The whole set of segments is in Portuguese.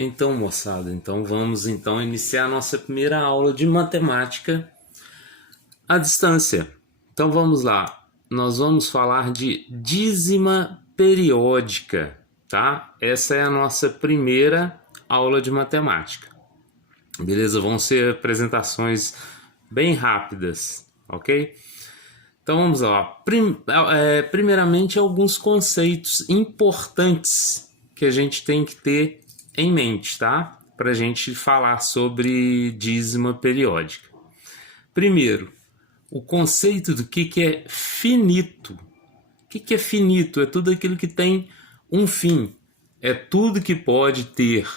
Então, moçada, vamos iniciar a nossa primeira aula de matemática à distância. Então vamos lá. Nós vamos falar de dízima periódica, tá? Essa é a nossa primeira aula de matemática. Beleza? Vão ser apresentações bem rápidas, ok? Então vamos lá. Primeiramente, alguns conceitos importantes que a gente tem que ter em mente, tá? Para a gente falar sobre dízima periódica. Primeiro, o conceito do que é finito. O que é finito? É tudo aquilo que tem um fim. É tudo que pode ter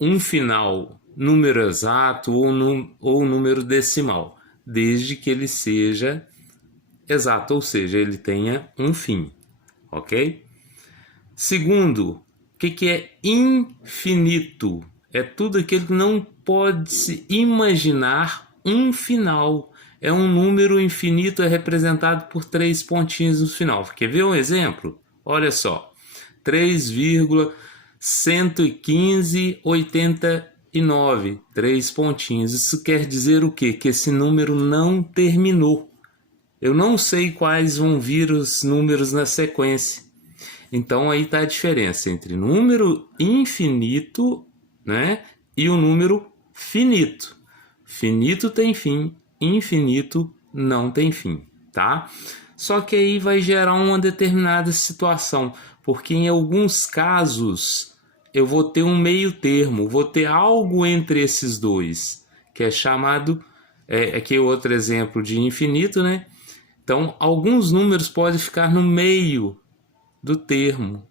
um final, número exato ou número decimal, desde que ele seja exato, ou seja, ele tenha um fim, ok? Segundo, o que é infinito? É tudo aquilo que não pode se imaginar um final. É um número infinito, é representado por 3 pontinhos no final. Quer ver um exemplo? Olha só, 3,115,89, 3 pontinhos. Isso quer dizer o quê? Que esse número não terminou. Eu não sei quais vão vir os números na sequência. Então aí está a diferença entre número infinito, né, e o número finito. Finito tem fim, infinito não tem fim, tá? Só que aí vai gerar uma determinada situação, porque em alguns casos eu vou ter um meio termo, vou ter algo entre esses dois, que é chamado, aqui é outro exemplo de infinito, né? Então, alguns números podem ficar no meio do termo,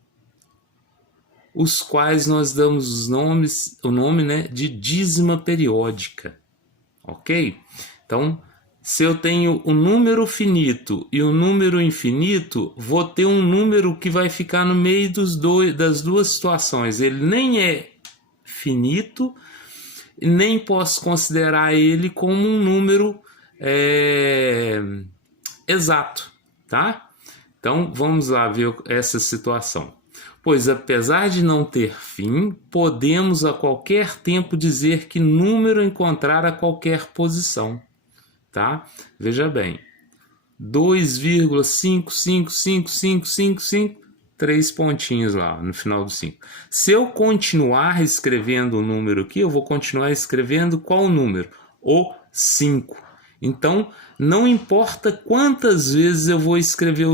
os quais nós damos o nome, né, de dízima periódica, ok? Então, se eu tenho um número finito e um número infinito, vou ter um número que vai ficar no meio das duas situações. Ele nem é finito, nem posso considerar ele como um número exato, tá? Então, vamos lá ver essa situação. Pois, apesar de não ter fim, podemos a qualquer tempo dizer que número encontrar a qualquer posição, tá? Veja bem, 2,55555, 3 pontinhos lá no final do 5. Se eu continuar escrevendo o número aqui, eu vou continuar escrevendo qual número? O 5. Então, não importa quantas vezes eu vou escrever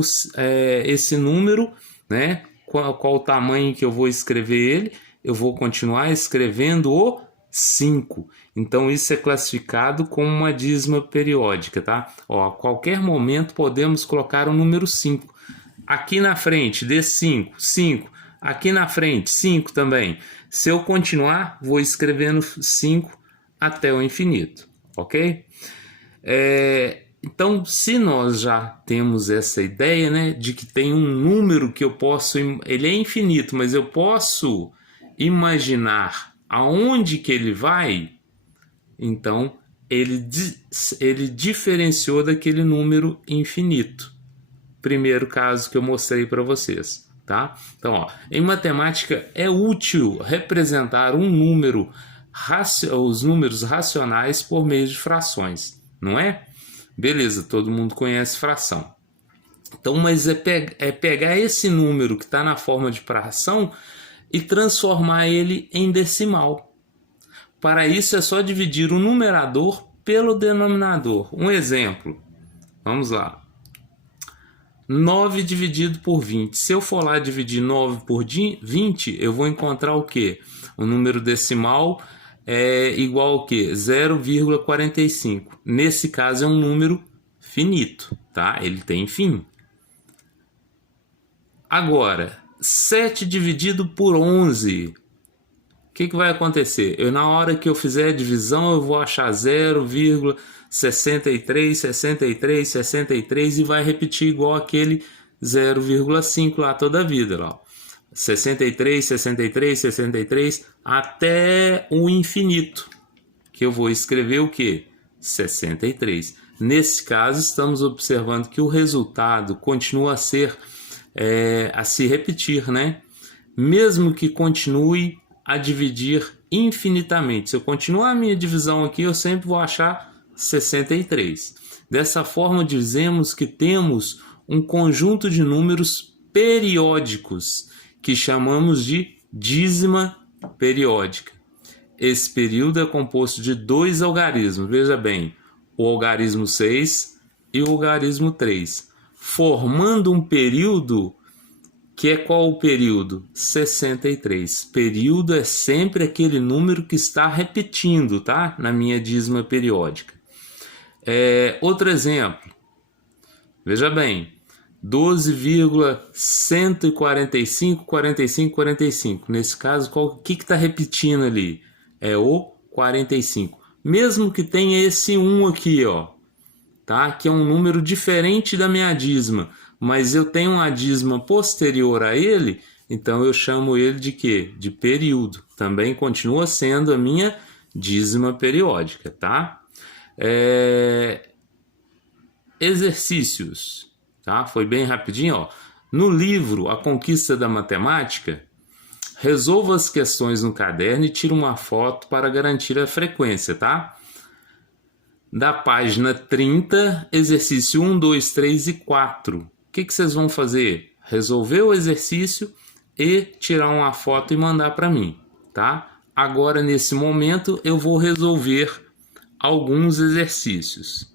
esse número, né? Qual o tamanho que eu vou escrever ele, eu vou continuar escrevendo o 5. Então, isso é classificado como uma dízima periódica, tá? Ó, a qualquer momento podemos colocar o número 5. Aqui na frente, dê 5, 5. Aqui na frente, 5 também. Se eu continuar, vou escrevendo 5 até o infinito, ok? Então, se nós já temos essa ideia, né, de que tem um número que eu posso, ele é infinito, mas eu posso imaginar aonde que ele vai, então ele diferenciou daquele número infinito. Primeiro caso que eu mostrei para vocês, tá? Então, ó, em matemática é útil representar um número, os números racionais por meio de frações. Não é? Beleza, todo mundo conhece fração. Então, mas é pegar esse número que está na forma de fração e transformar ele em decimal. Para isso é só dividir o numerador pelo denominador. Um exemplo, vamos lá. 9 dividido por 20. Se eu for lá dividir 9 por 20, eu vou encontrar o quê? O número decimal é igual ao quê? 0,45. Nesse caso é um número finito, tá? Ele tem fim. Agora, 7 dividido por 11. O que vai acontecer? Na hora que eu fizer a divisão, eu vou achar 0,63, 63, 63 e vai repetir igual aquele 0,5 lá toda a vida, ó. 63, 63, 63, até o infinito, que eu vou escrever o quê? 63. Nesse caso, estamos observando que o resultado continua a ser, a se repetir, né? Mesmo que continue a dividir infinitamente. Se eu continuar a minha divisão aqui, eu sempre vou achar 63. Dessa forma, dizemos que temos um conjunto de números periódicos, que chamamos de dízima periódica. Esse período é composto de dois algarismos, veja bem, o algarismo 6 e o algarismo 3, formando um período que é qual o período? 63. Período é sempre aquele número que está repetindo, tá? Na minha dízima periódica. Outro exemplo, veja bem, 12,145, 45, 45. Nesse caso, o que está repetindo ali? É o 45. Mesmo que tenha esse 1 aqui, ó, tá? Que é um número diferente da minha dízima, mas eu tenho uma dízima posterior a ele, então eu chamo ele de quê? De período. Também continua sendo a minha dízima periódica, tá? Exercícios, tá? Foi bem rapidinho, ó. No livro A Conquista da Matemática, resolva as questões no caderno e tire uma foto para garantir a frequência, tá? Da página 30, exercício 1, 2, 3 e 4. O que vocês vão fazer? Resolver o exercício e tirar uma foto e mandar para mim, tá? Agora, nesse momento, eu vou resolver alguns exercícios.